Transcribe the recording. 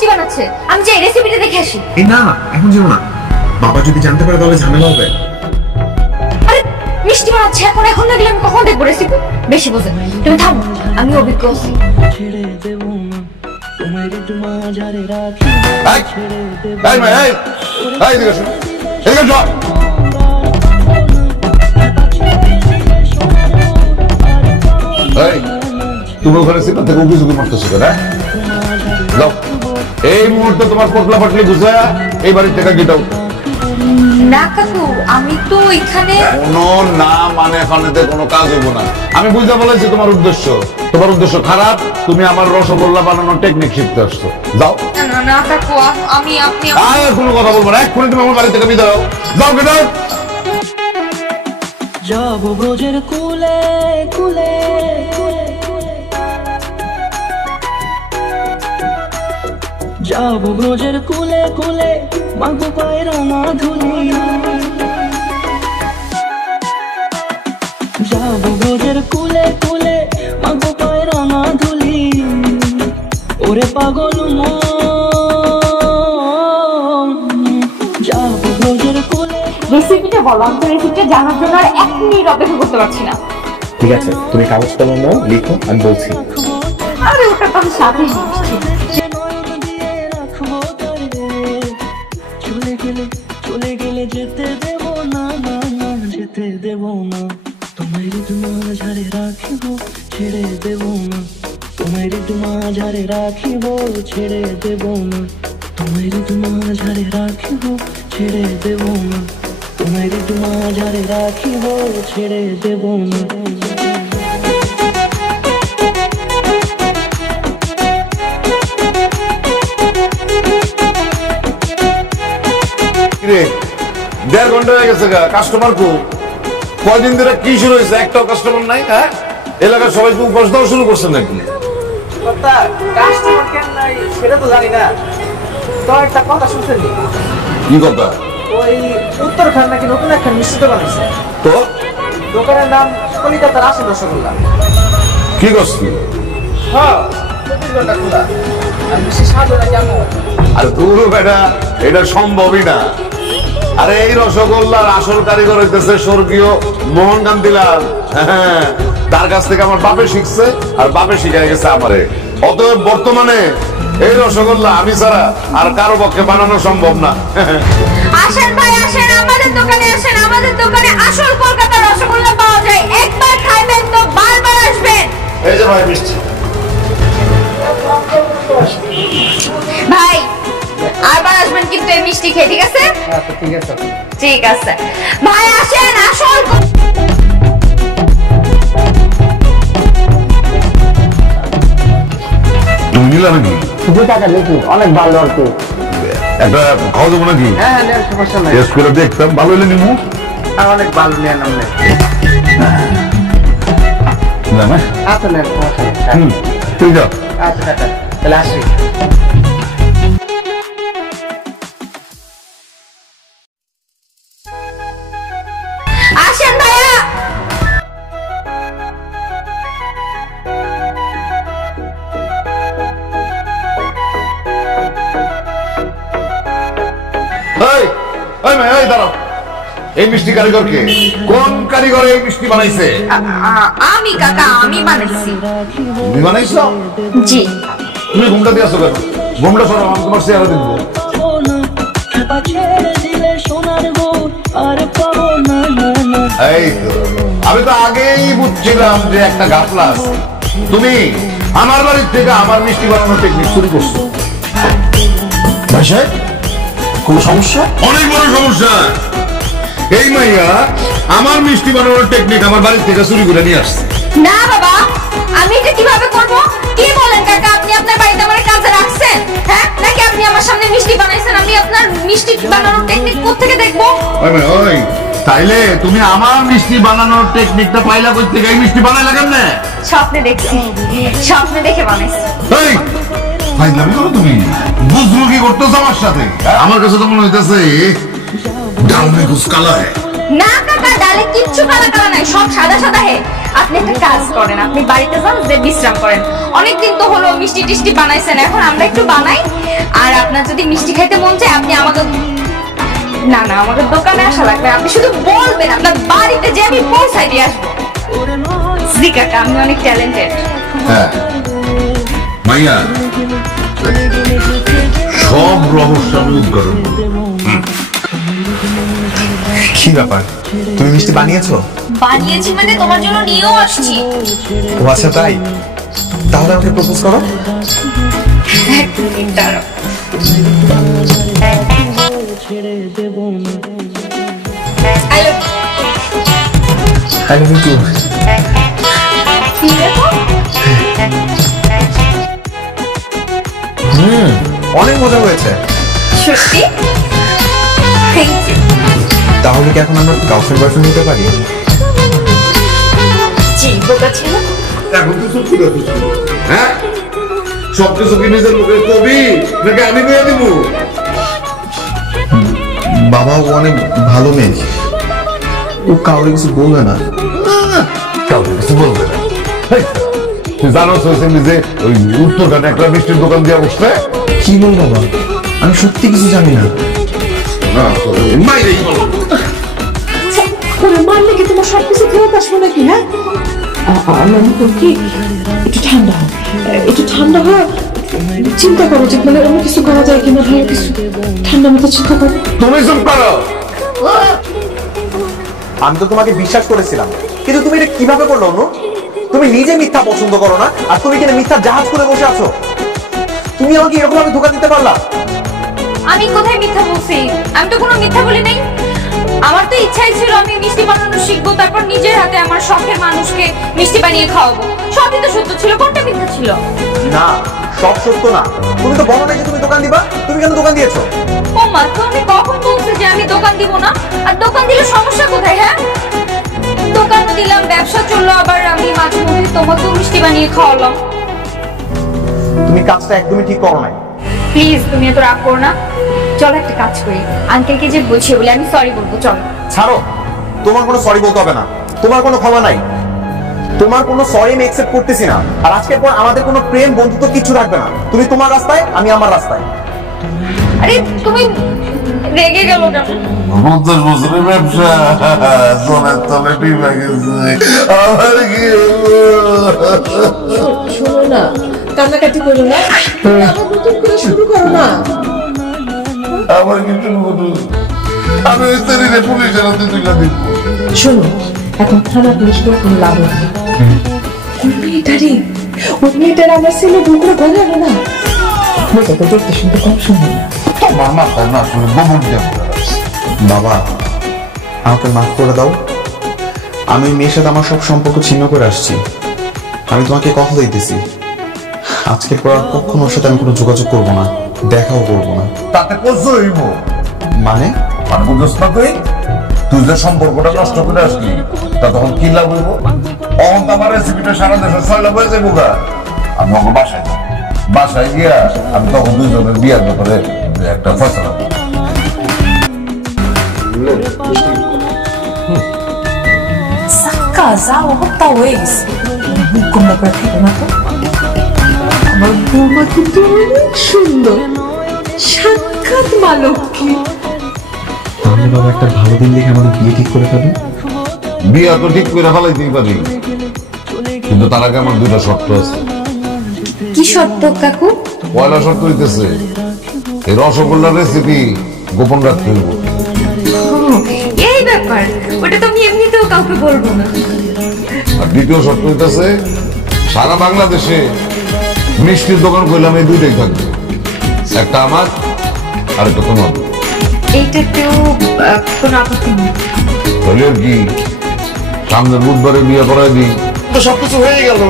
মিষ্টি বানাচ্ছে, আমি যে রেসিপিটা দেখে আসি। এই না এখন যাবো না, বাবা যদি জানতে পারে তাহলে ঝামেলা হবে। আরে মিষ্টি বানাচ্ছে এখন, এখন না গেলে আমি কখন দেখবো রেসিপি? বেশি বোঝেন, তুমি থামো, আমি অভিজ্ঞ আছি। তুমি ওখানে সিপার থেকে উঁকি ঝুঁকি মারতেছো কেন? এই মুহূর্তে তোমার পোটলা পাটলি বুঝা এই বাড়ির থেকে গিটাও। না কাকু, আমি তো এখানে কোনো না মানে এখানেতে কোনো কাজ হইব না। আমি বুঝতে বলেছি তোমার উদ্দেশ্য খারাপ। তুমি আমার রসগোল্লা বানানোর টেকনিক শিখতে আসছো। যাও। না না কাকু, আমি আপনি কোনো কথা বলবো না, এক্ষুনি তুমি আমার বাড়ি থেকে বিদায় হও। যাও গেটাও। যাব ব্রজের কুলে কুলে যাব ব্রজের কুলে কুলে মাগো পায়ের ধুলি যাব ব্রজের কুলে কুলে মাগো পায়ের ধুলি ওরে পাগল যাব ব্রজের কুলে। রেসিপিটা বলো, আমি তো রেসিপিটা জানার জন্য আর 1 মিনিট অপেক্ষা করতে পারছি না। ঠিক আছে, তুমি কাগজ কলম নাও, লিখো, আমি বলছি। আরে ওটা তো আমি সাথে নিচ্ছি। চলে গেলে যেতে দেব না, না না যেতে দেব না, তোমার মাঝারে রাখিব ছেড়ে দেব না, তোমার মাঝারে রাখিব ছেড়ে দেব না, তোমার মাঝারে রাখিব ছেড়ে দেব না, তোমার মাঝারে রাখিব ছেড়ে দেব না। দেড় ঘন্টা হয়ে গেছে, কাস্টমার কো কয়দিন ধরে কি শুরু হয়েছে? একটাও কাস্টমার নাই। হ্যাঁ, এলাকার সবাই কি উপোস দেওয়া শুরু করছেন নাকি? কাস্টমার কেন নাই সেটা তো জানি না। তো একটা কথা শুনছেন? কি কথা? ওই উত্তরখান নাকি নতুন একটা মিষ্টি দোকান আছে। তো দোকানের নাম কলিকাতার আসল রসগোল্লা। কি করছি? হ্যাঁ, 24 ঘন্টা খোলা। আর মিষ্টি স্বাদ না কেমন? আরে তুই বেটা, এটা সম্ভবই না। আরে এই রসগোল্লার আসল কারিগর হইতেছে স্বর্গীয় মোহন কান্তিলাল। হ্যাঁ, তার কাছ থেকে আমার বাপে শিখছে আর বাপে শিখে গেছে আমারে। অতএব বর্তমানে এই রসগোল্লা আমি ছাড়া আর কারো পক্ষে বানানো সম্ভব না। আসেন ভাই আসেন, আমাদের দোকানে আসেন, আমাদের দোকানে আসল কলকাতার রসগোল্লা পাওয়া যায়। একবার খাইবেন তো বারবার আসবেন। এই যে ভাই মিষ্টি। ভাই আরবার আসবেন কিন্তু এই মিষ্টি খেয়ে, ঠিক আছে? আচ্ছা ঠিক আছে। ঠিক আছে ভাই, আসেন আসল। তুমি নিলা নাকি? 2 টাকা লিখি, অনেক ভালো আর কি। একটা খাওয়া দেবো নাকি? হ্যাঁ হ্যাঁ, নেন, সমস্যা নাই। টেস্ট করে দেখতাম, ভালো হলে নিমু। আর অনেক ভালো নেন আপনি। না না, আচ্ছা নেন, সমস্যা নাই। তুই যাও। আচ্ছা টাটা, তাহলে আসি। আসেন ভাইয়া। দাঁড়াও, এই মিষ্টি কারিগর কে? কোন কারিগর এই মিষ্টি বানাইছে? আমি কাকা, আমি বানাইছি। তুমি বানাইছো? জি। তুমি ঘুমটা দিয়ে আসো কেন? ঘুমটা সরো, আমি তোমার চেহারা দেখবো। এই তো, আমি তো আগেই বুঝছিলাম যে একটা গাফলা আছে। তুমি আমার বাড়ির থেকে আমার মিষ্টি বানানোর টেকনিক শুরু করছো। কোন সমস্যা? অনেক বড় সমস্যা। এই মাইয়া আমার মিষ্টি বানানোর টেকনিক আমার বাড়ির থেকে চুরি করে নিয়ে আসছে। না বাবা, আমি এটা কিভাবে করব? কি বলেন কাকা, আপনি আপনার বাড়িতে আমার কাজে রাখছেন? হ্যাঁ, নাকি আপনি আমার সামনে মিষ্টি বানাইছেন? আমি আপনার মিষ্টি বানানোর টেকনিক কোথা থেকে দেখবো? ওই তাইলে তুমি আমার মিষ্টি বানানোর টেকনিকটা পাইলা কই থেকে? এই মিষ্টি বানাইলা কেমনে? স্বপ্নে দেখছি, স্বপ্নে দেখে বানাইছি। এই ফাইজলামি করো তুমি? বুঝলো কি করতেছ আমার সাথে? আমার কাছে তো মনে হইতেছে ডাল মে কুছ কালা है। না কাকা, ডালে কিচ্ছু কালা কালা নাই, সব সাদা সাদা হে। আপনি একটা কাজ করেন, আপনি বাড়িতে যান, যে বিশ্রাম করেন। অনেকদিন তো হলো মিষ্টি টিষ্টি বানাইছেন, এখন আমরা একটু বানাই। আর আপনার যদি মিষ্টি খাইতে মন চায় আপনি আমাদের আমাদের দোকানে আসা লাগবে। আপনি শুধু বলবেন, আপনার বাড়িতে যে আমি পৌঁছাই দিয়ে আসবো। জি কাকা, আমি অনেক ট্যালেন্টেড। হ্যাঁ মাইয়া, সব রহস্য আমি উদ্ঘাটন করব। কি ব্যাপার, তুমি মিষ্টি বানিয়েছো? বানিয়েছি মানে তোমার জন্য নিয়েও আসছি। ও আচ্ছা, তাই? তাহলে আমাকে প্রপোজ করো। এক মিনিট দাঁড়াও। I love you too. অনেক মজা হয়েছে। সত্যি? Thank you. তাহলে কি এখন আমরা গার্লফ্রেন্ড বয়ফ্রেন্ড হতে পারি? জি, বোকা ছিল। এখন তো সত্যি কথা ছিল। হ্যাঁ, সবকিছু কি নিজের মুখে কবি নাকি আমি মেয়ে দিব? বাবা ও অনেক ভালো মেয়ে, ও কাউরে কিছু বলবে না। কাউকে কিছু বলবে না। হেই, তুই জানো যে ওই উত্তরখানে একটা মিষ্টির দোকান দিয়ে বসছে? কি বল বাবা, আমি সত্যি কিছু জানি না। না, মাইরেই বলো। মারলে কি তোমার সবকিছু ফেরত আসবো নাকি? হ্যাঁ, আমি কি একটু ঠান্ডা হয়, একটু ঠান্ডা হয়, চিন্তা করো যে মানে অন্য কিছু করা যায় কিনা। ভালো কিছু ঠান্ডা মতো চিন্তা করো। তুমি চুপ করো। আমি তো তোমাকে বিশ্বাস করেছিলাম, কিন্তু তুমি এটা কিভাবে করলো অনু? তুমি নিজে মিথ্যা পছন্দ করো না, আর তুমি কিনা মিথ্যা জাহাজ করে বসে আছো। তুমি আমাকে এরকম ভাবে ধোঁকা দিতে পারলা? আমি কোথায় মিথ্যা বলছি? আমি তো কোনো মিথ্যা বলি নাই। আমার তো ইচ্ছাই ছিল আমি মিষ্টি বানানো শিখবো, তারপর নিজের হাতে আমার শখের মানুষকে মিষ্টি বানিয়ে খাওয়াবো। সবই তো সত্য ছিল, কোনটা মিথ্যা ছিল? না, সব সত্য না। তুমি তো বলো না যে তুমি দোকান দিবা, তুমি কেন দোকান দিয়েছো? ও মা, তো আমি কখন বলছি যে আমি দোকান দিব না? আর দোকান দিলে সমস্যা কোথায়? হ্যাঁ, দোকান দিলাম, ব্যবসা চললো, আবার আমি মাঝে মধ্যে তোমাকেও মিষ্টি বানিয়ে খাওয়ালাম। তুমি কাজটা একদমই ঠিক করো নাই। প্লিজ, তুমি এত রাগ করো না। চলো একটা কাজ করি, আঙ্কেলকে যে বুঝিয়ে বলে আমি সরি বলবো। চলো। ছাড়ো, তোমার কোনো সরি বলতে হবে না, তোমার কোনো ক্ষমা নাই। তোমার কোনো সরি আমি অ্যাকসেপ্ট করতেছি না। আর আজকের পর আমাদের কোনো প্রেম বন্ধুত্ব কিছু রাখবে না। তুমি তোমার রাস্তায়, আমি আমার রাস্তায়। আরে তুমি রেগে গেল কেন? 50 বছরের ব্যবসা সোনার তলে ডিবা গেছে। আমার কি শোনো না, কান্নাকাটি করো না, আবার নতুন করে শুরু করো না। আমার কিছু আমি ওই শরীরে পুলিশের হাতে তুলে দিব। শোনো, এখন থানা পুলিশ করে কোনো লাভ নেই। ওই মেয়েটার আমার ছেলে ভুল করে গলালো না। মেয়েটা তো দেখতে শুনতে কম শুনে না। তোমার মাথায় না আসলে গোবর দেব। বাবা, আমাকে মাফ করে দাও। আমি মেয়ের সাথে আমার সব সম্পর্ক ছিন্ন করে আসছি। আমি তোমাকে কথা দিতেছি, আজকের পর আর কখনো ওর সাথে আমি কোনো যোগাযোগ করবো না, দেখাও করবো না। তাতে কষ্ট হইব মানে? মানে বুঝছ না তুই যে সম্পর্কটা নষ্ট করে আসলি, তা তখন কি লাভ হইব? অহন আমার রেসিপিটা সারা দেশে ছয়লাভ হয়ে যাবো গা। আমি ওকে বাসায় যাবো, বাসায় গিয়া আমি তখন দুইজনের বিয়ার ব্যাপারে একটা ফয়সালা করবো। Casal, talvez. Como é para ficar na tua? আমার বৌমা কিন্তু অনেক সুন্দর, সাক্ষাৎ মা লক্ষ্মী। তাহলে বাবা একটা ভালো দিন দেখে আমাদের বিয়ে ঠিক করে ফেলো। বিয়া তো ঠিক করে ফেলাইতেই পারি, কিন্তু তার আগে আমার দুইটা শর্ত আছে। কি শর্ত কাকু? পয়লা শর্ত হইতেছে এই রসগোল্লার রেসিপি গোপন রাখতে হইব। এই ব্যাপার, ওটা তো আমি এমনিতেও কাউকে বলবো না। আর দ্বিতীয় শর্ত হইতেছে সারা বাংলাদেশে মিষ্টির দোকান করলাম এই দুইটাই থাকবে, একটা আমার আর একটা তোমার। এইটাতেও কোনো আপত্তি নেই। তাহলে আর কি, সামনের বুধবারে বিয়ে করাই দিই তো সবকিছু হয়ে গেল।